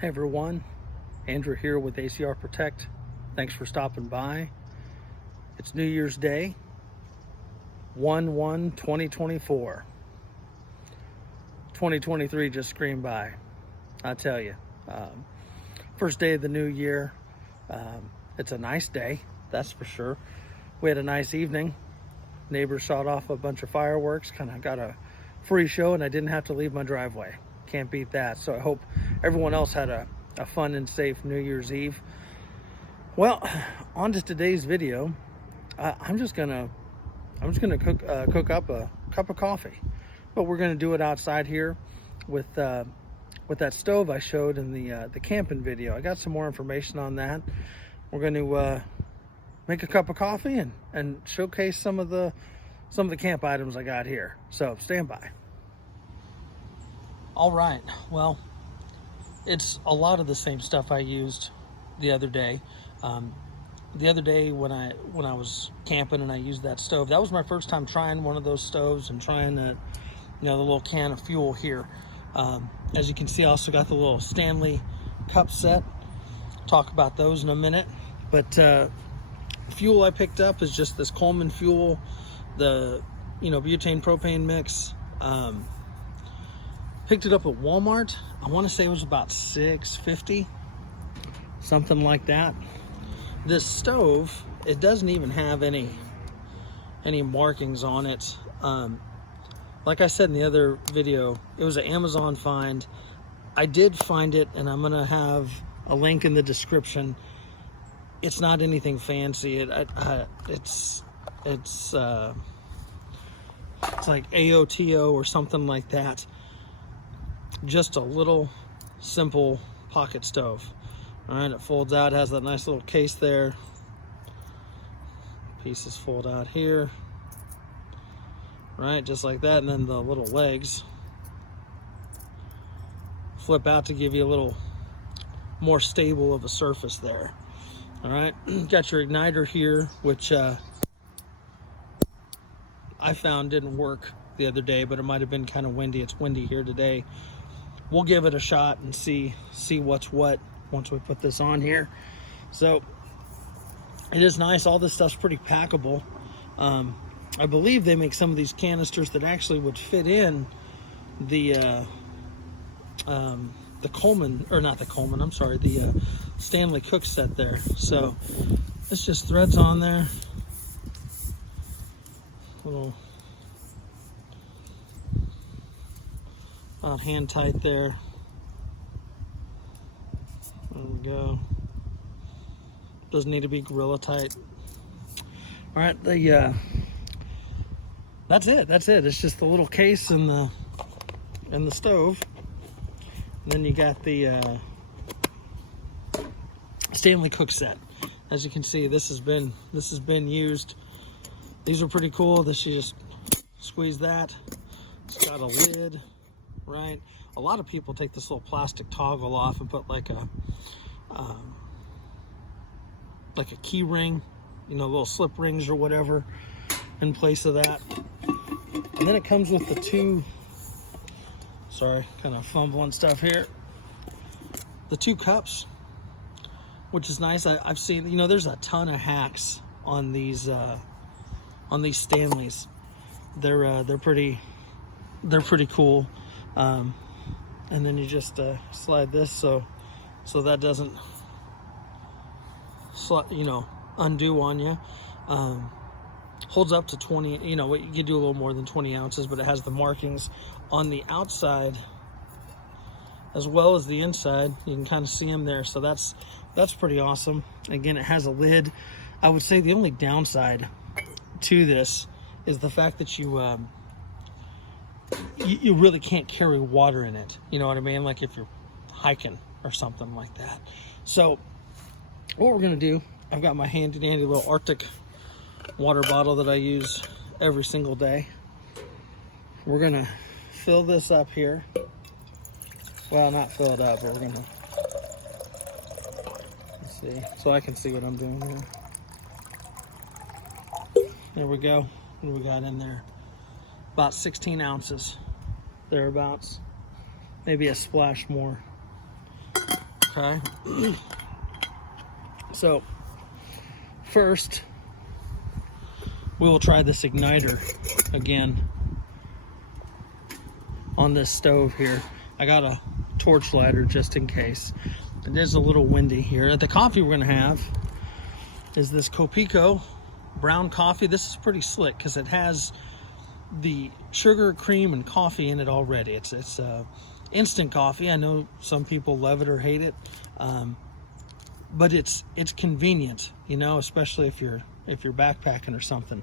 Hey everyone, Andrew here with ACR Protect. Thanks for stopping by. It's New Year's Day, 1/1/2024. 2023 just screamed by, I tell you. First day of the new year. It's a nice day, that's for sure. We had a nice evening. Neighbors shot off a bunch of fireworks, kind of got a free show, and I didn't have to leave my driveway. Can't beat that. So I hope everyone else had a fun and safe New Year's Eve. Well, on to today's video. I'm just gonna cook up a cup of coffee, but we're gonna do it outside here with that stove I showed in the camping video. I got some more information on that. We're going to make a cup of coffee and showcase some of the camp items I got here. So stand by. All right, well, it's a lot of the same stuff I used the other day. The other day when I was camping and I used that stove, that was my first time trying one of those stoves and trying the little can of fuel here. As you can see, I also got the little Stanley Cook Set. Talk about those in a minute. But fuel I picked up is just this Coleman fuel, the butane propane mix. Picked it up at Walmart. I want to say it was about $6.50, something like that. This stove, it doesn't even have any markings on it. Like I said in the other video, it was an Amazon find. I did find it, and I'm gonna have a link in the description. It's not anything fancy. It's like AOTU or something like that. Just a little simple pocket stove. All right, it folds out, has that nice little case there. Pieces fold out here. Right, just like that, and then the little legs flip out to give you a little more stable of a surface there. All right, got your igniter here, which I found didn't work the other day, but it might have been kind of windy. It's windy here today. We'll give it a shot and see what's what once we put this on here. So it is nice. All this stuff's pretty packable. I believe they make some of these canisters that actually would fit in the Coleman, or not the Coleman, I'm sorry, the Stanley Cook Set there. So it's just threads on there. Little about hand tight there. There we go. Doesn't need to be gorilla tight. All right, that's it. It's just the little case in the stove. And then you got the Stanley Cook Set. As you can see, this has been used. These are pretty cool. This, you just squeeze that. It's got a lid, right? A lot of people take this little plastic toggle off and put like a key ring, little slip rings or whatever in place of that. And then it comes with the two, sorry, kind of fumbling stuff here, the two cups, which is nice. I've seen, there's a ton of hacks on these Stanleys. They're pretty cool. And then you just slide this so that doesn't undo on you. Holds up to 20, you can do a little more than 20 ounces, but it has the markings on the outside as well as the inside. You can kind of see them there, so that's pretty awesome. Again, it has a lid. I would say the only downside to this is the fact that you really can't carry water in it. You know what I mean? Like if you're hiking or something like that. So what we're gonna do, I've got my handy dandy little Arctic water bottle that I use every single day. We're gonna fill this up here. Well, not fill it up, but we're gonna, let's see, so I can see what I'm doing here. There we go. What do we got in there? About 16 ounces, thereabouts. Maybe a splash more. Okay. So first we will try this igniter again on this stove here. I got a torch lighter just in case. It is a little windy here. The coffee we're gonna have is this Kopiko brown coffee. This is pretty slick because it has the sugar, cream, and coffee in it already. It's instant coffee. I know some people love it or hate it, but it's convenient, you know, especially if you're backpacking or something.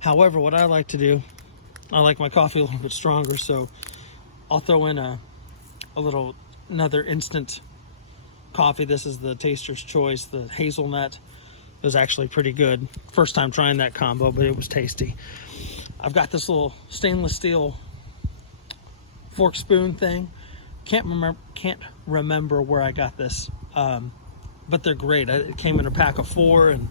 However, what I like to do, I like my coffee a little bit stronger, so I'll throw in another instant coffee. This is the Taster's Choice. The hazelnut was actually pretty good. First time trying that combo, but it was tasty. I've got this little stainless steel fork spoon thing. Can't remember where I got this, but they're great. It came in a pack of 4, and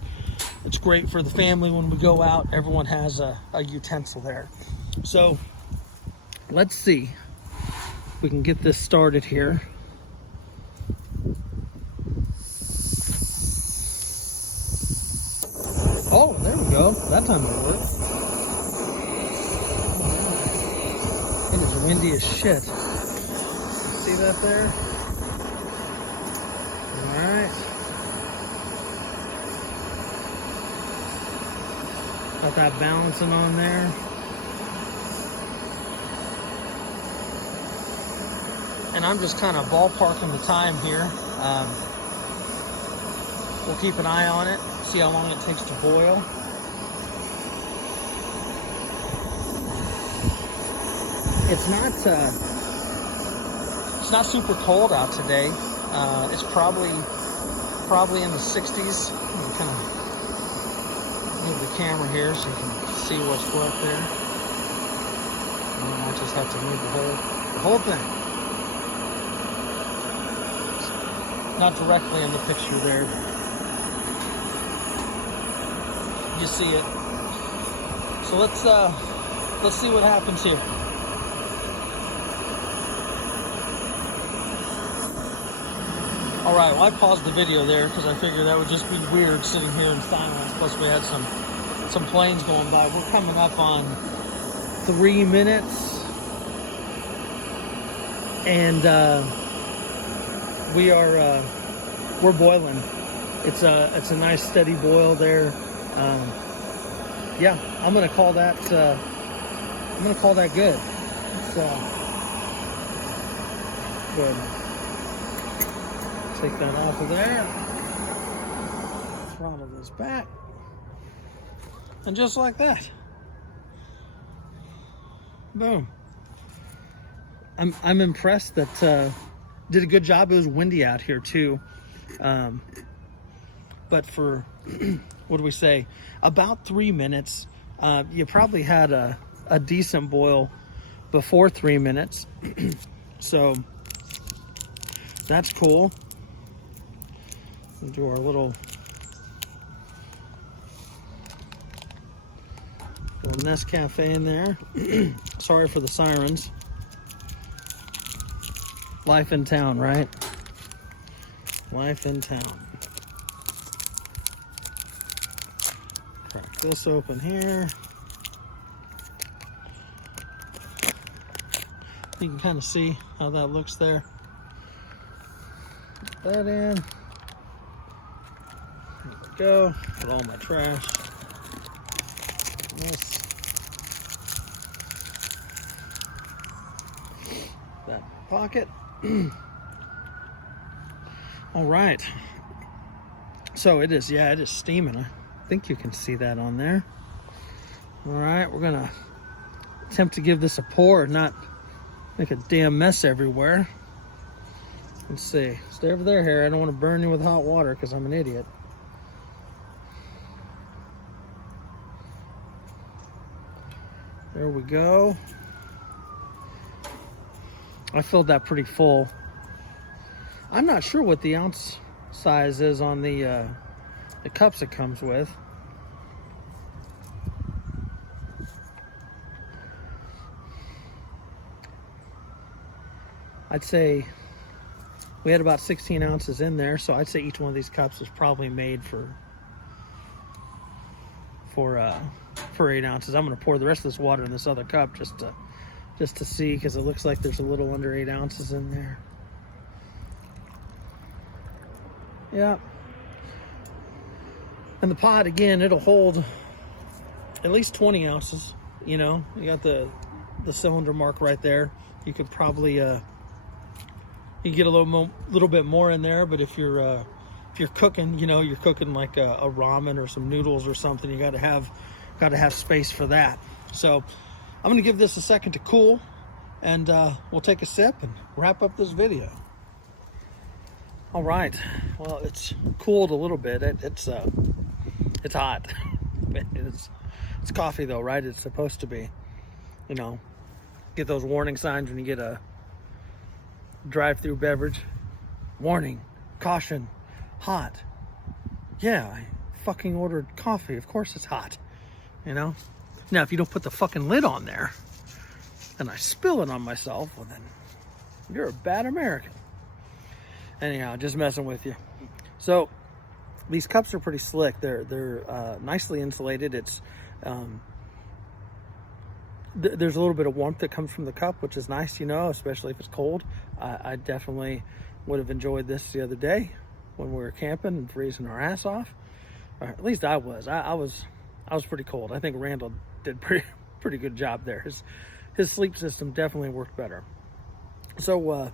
it's great for the family when we go out. Everyone has a utensil there. So let's see if we can get this started here. Oh, there we go. That time it worked. It is windy as shit. See that there? Alright. Got that balancing on there. And I'm just kind of ballparking the time here. We'll keep an eye on it, see how long it takes to boil. It's not super cold out today. It's probably in the 60s. I'm kind of move the camera here so you can see what's what there. And I just have to move the whole thing. Not directly in the picture there. You see it. So let's see what happens here. All right, well, I paused the video there because I figured that would just be weird sitting here in silence. Plus we had some planes going by. We're coming up on 3 minutes, and we're boiling. It's a nice steady boil there. Yeah, I'm gonna call that good. It's good. Take that off of there. Throttle this back, and just like that, boom. I'm impressed that did a good job. It was windy out here too, but for what do we say, about 3 minutes. You probably had a decent boil before 3 minutes, so that's cool. We'll do our little Nescafe in there. Sorry for the sirens. Life in town, right? Life in town. Crack this open here. You can kind of see how that looks there. Put that in. There we go. Put all my trash in this. That pocket. All right. So it is steaming. I think you can see that on there. All right, we're gonna attempt to give this a pour, not make a damn mess everywhere. Let's see. Stay over there, Harry. I don't want to burn you with hot water because I'm an idiot. There we go. I filled that pretty full. I'm not sure what the ounce size is on the cups it comes with. I'd say We had about 16 ounces in there, so I'd say each one of these cups is probably made for 8 ounces. I'm going to pour the rest of this water in this other cup just to see, because it looks like there's a little under 8 ounces in there. Yeah. And the pot, again, it'll hold at least 20 ounces. You know, you got the cylinder mark right there. You could probably you get a little bit more in there, but if you're cooking, you know, you're cooking like a ramen or some noodles or something, you got to have space for that. So I'm gonna give this a second to cool, and we'll take a sip and wrap up this video. All right, well, it's cooled a little bit. It's hot. It's coffee though, right? It's supposed to be. You know, get those warning signs when you get a drive-through beverage. Warning, caution, hot. Yeah, I fucking ordered coffee. Of course it's hot, you know? Now, if you don't put the fucking lid on there and I spill it on myself, well then, you're a bad American. Anyhow, just messing with you. So, these cups are pretty slick. They're nicely insulated. It's there's a little bit of warmth that comes from the cup, which is nice, you know, especially if it's cold. I definitely would have enjoyed this the other day when we were camping and freezing our ass off. Or at least I was. I was pretty cold. I think Randall did pretty good job there. His sleep system definitely worked better. So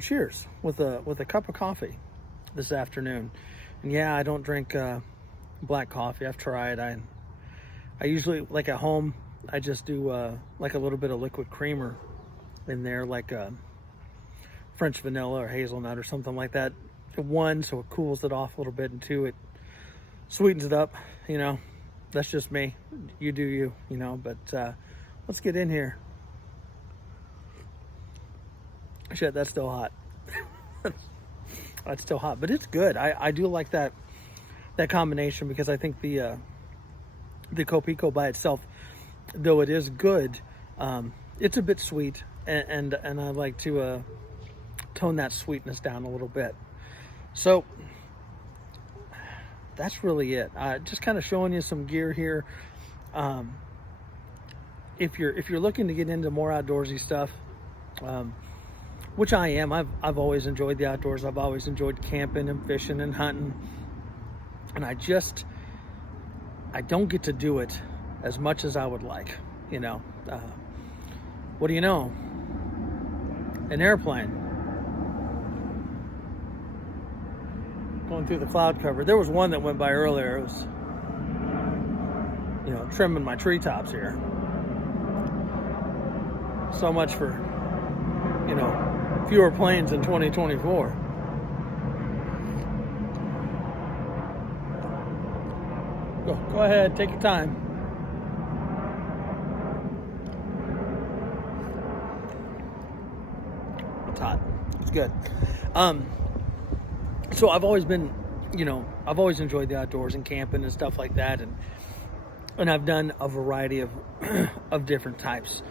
cheers with a cup of coffee this afternoon. And yeah, I don't drink black coffee. I've tried. I usually, like at home, I just do like a little bit of liquid creamer in there, like French vanilla or hazelnut or something like that. One, so it cools it off a little bit, and two, it sweetens it up. You know, that's just me. You do you, you know. But let's get in here. Shit, that's still hot. That's still hot, but it's good. I do like that combination, because I think the Kopiko by itself, though it is good, it's a bit sweet, and I like to tone that sweetness down a little bit. So that's really it. Just kind of showing you some gear here. If you're looking to get into more outdoorsy stuff, which I am. I've always enjoyed the outdoors. I've always enjoyed camping and fishing and hunting, and I don't get to do it as much as I would like, you know. What do you know? An airplane going through the cloud cover. There was one that went by earlier. It was, you know, trimming my treetops here. So much for, you know, fewer planes in 2024. Go ahead, take your time. It's hot. It's good. So I've always been, you know, I've always enjoyed the outdoors and camping and stuff like that, and I've done a variety of of different types.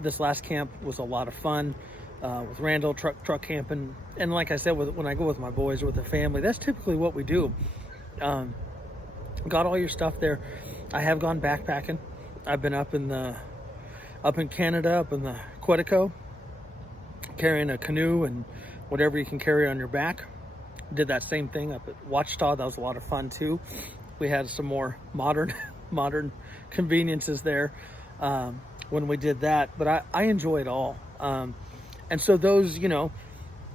This last camp was a lot of fun. With Randall, truck camping, and like I said, when I go with my boys or with the family, that's typically what we do. Got all your stuff there. I have gone backpacking. I've been up in Canada, up in the Kopiko, carrying a canoe and whatever you can carry on your back. Did that same thing up at Wichita. That was a lot of fun too. We had some more modern conveniences there when we did that, but I enjoy it all. And so those, you know,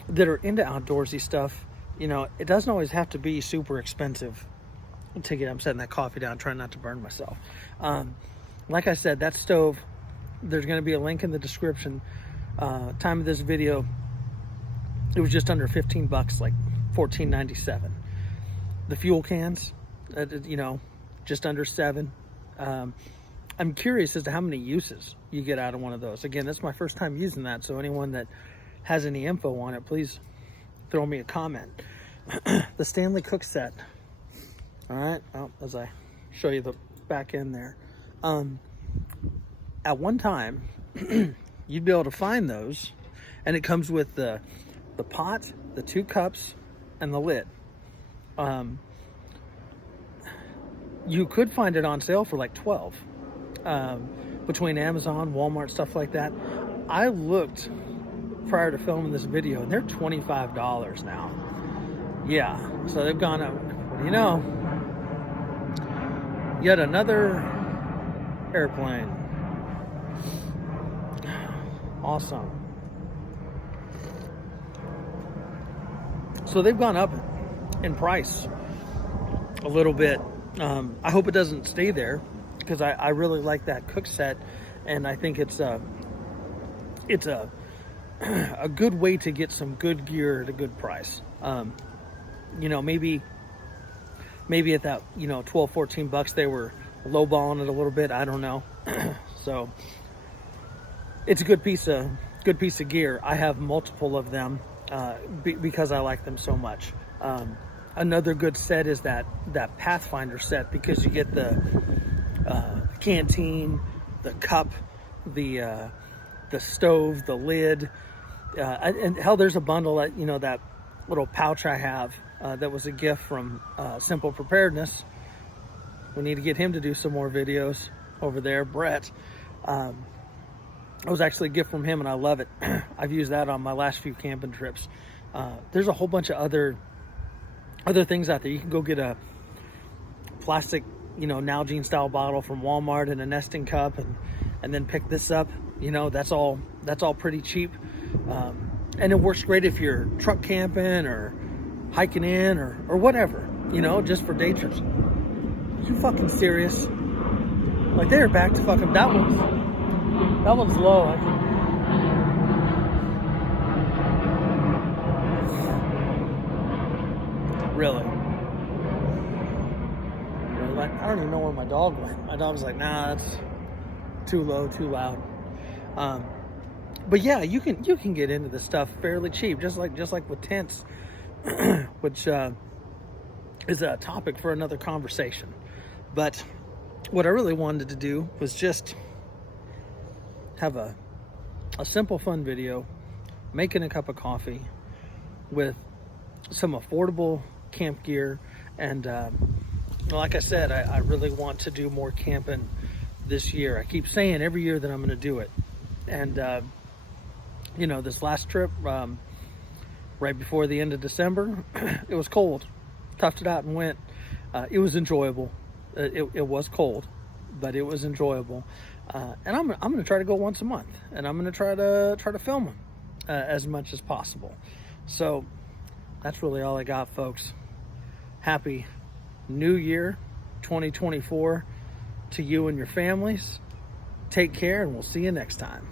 that are into outdoorsy stuff, you know, it doesn't always have to be super expensive to get. I'm setting that coffee down, trying not to burn myself. Like I said, that stove, there's going to be a link in the description. Time of this video, it was just under $15, like $14.97. The fuel cans, you know, just under $7. I'm curious as to how many uses you get out of one of those. Again, that's my first time using that, so anyone that has any info on it, please throw me a comment. The Stanley Cook Set. All right, well, as I show you the back end there. At one time, you'd be able to find those, and it comes with the the pot, the 2 cups, and the lid. You could find it on sale for like $12 between Amazon, Walmart, stuff like that. I looked prior to filming this video, and they're $25 now. Yeah, so they've gone up. What do you know? Yet another airplane. Awesome. So they've gone up in price a little bit. I hope it doesn't stay there, because I really like that Cook Set, and I think it's a good way to get some good gear at a good price. You know, maybe at that, you know, 12, 14 bucks, they were lowballing it a little bit. I don't know. So it's a good piece of gear. I have multiple of them because I like them so much. Another good set is that Pathfinder set, because you get the canteen, the cup, the stove, the lid, and hell, there's a bundle that, you know, that little pouch I have that was a gift from Simple Preparedness. We need to get him to do some more videos over there, Brett. It was actually a gift from him, and I love it. I've used that on my last few camping trips. There's a whole bunch of other things out there. You can go get a plastic, you know, Nalgene style bottle from Walmart and a nesting cup, and then pick this up. You know, that's all pretty cheap. And it works great if you're truck camping or hiking in or whatever, you know, just for day trips. You fucking serious? Like, they're back to fucking, that one's low. Really? I don't even know where my dog went. My dog's like, nah, that's too low, too loud. But yeah, you can get into this stuff fairly cheap, just like with tents, which is a topic for another conversation. But what I really wanted to do was just have a simple, fun video, making a cup of coffee with some affordable camp gear. And like I said, I really want to do more camping this year. I keep saying every year that I'm going to do it. And you know, this last trip, right before the end of December, it was cold. Toughed it out and went. It was enjoyable. It was cold, but it was enjoyable. And I'm going to try to go once a month, and I'm going to try to film them as much as possible. So that's really all I got, folks. Happy New Year 2024 to you and your families. Take care, and we'll see you next time.